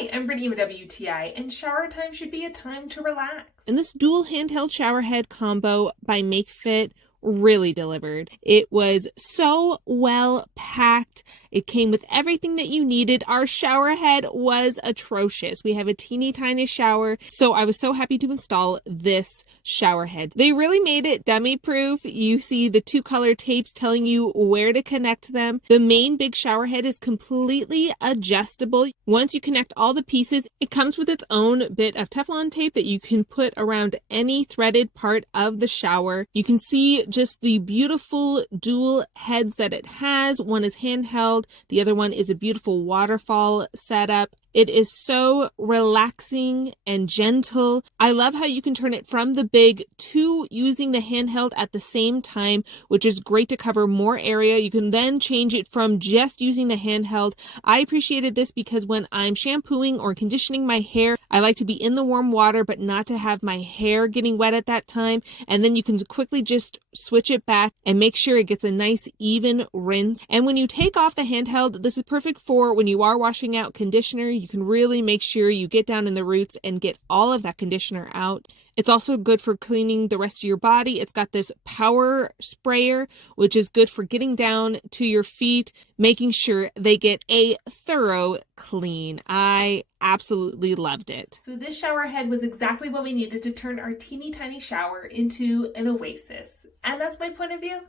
Hi, I'm Brittany with WTI, and shower time should be a time to relax. And this dual handheld shower head combo by MakeFit really delivered. It was so well packed. It came with everything that you needed. Our shower head was atrocious. We have a teeny tiny shower, so I was so happy to install this shower head. They really made it dummy proof. You see the 2-color tapes telling you where to connect them. The main big shower head is completely adjustable. Once you connect all the pieces, it comes with its own bit of Teflon tape that you can put around any threaded part of the shower. You can see just the beautiful dual heads that it has. One is handheld, the other one is a beautiful waterfall setup. It is so relaxing and gentle. I love how you can turn it from the big to using the handheld at the same time, which is great to cover more area. You can then change it from just using the handheld. I appreciated this because when I'm shampooing or conditioning my hair, I like to be in the warm water, but not to have my hair getting wet at that time. And then you can quickly just switch it back and make sure it gets a nice even rinse. And when you take off the handheld, this is perfect for when you are washing out conditioner. You can really make sure you get down in the roots and get all of that conditioner out. It's also good for cleaning the rest of your body. It's got this power sprayer, which is good for getting down to your feet, making sure they get a thorough clean. I absolutely loved it. So this shower head was exactly what we needed to turn our teeny tiny shower into an oasis. And that's my point of view.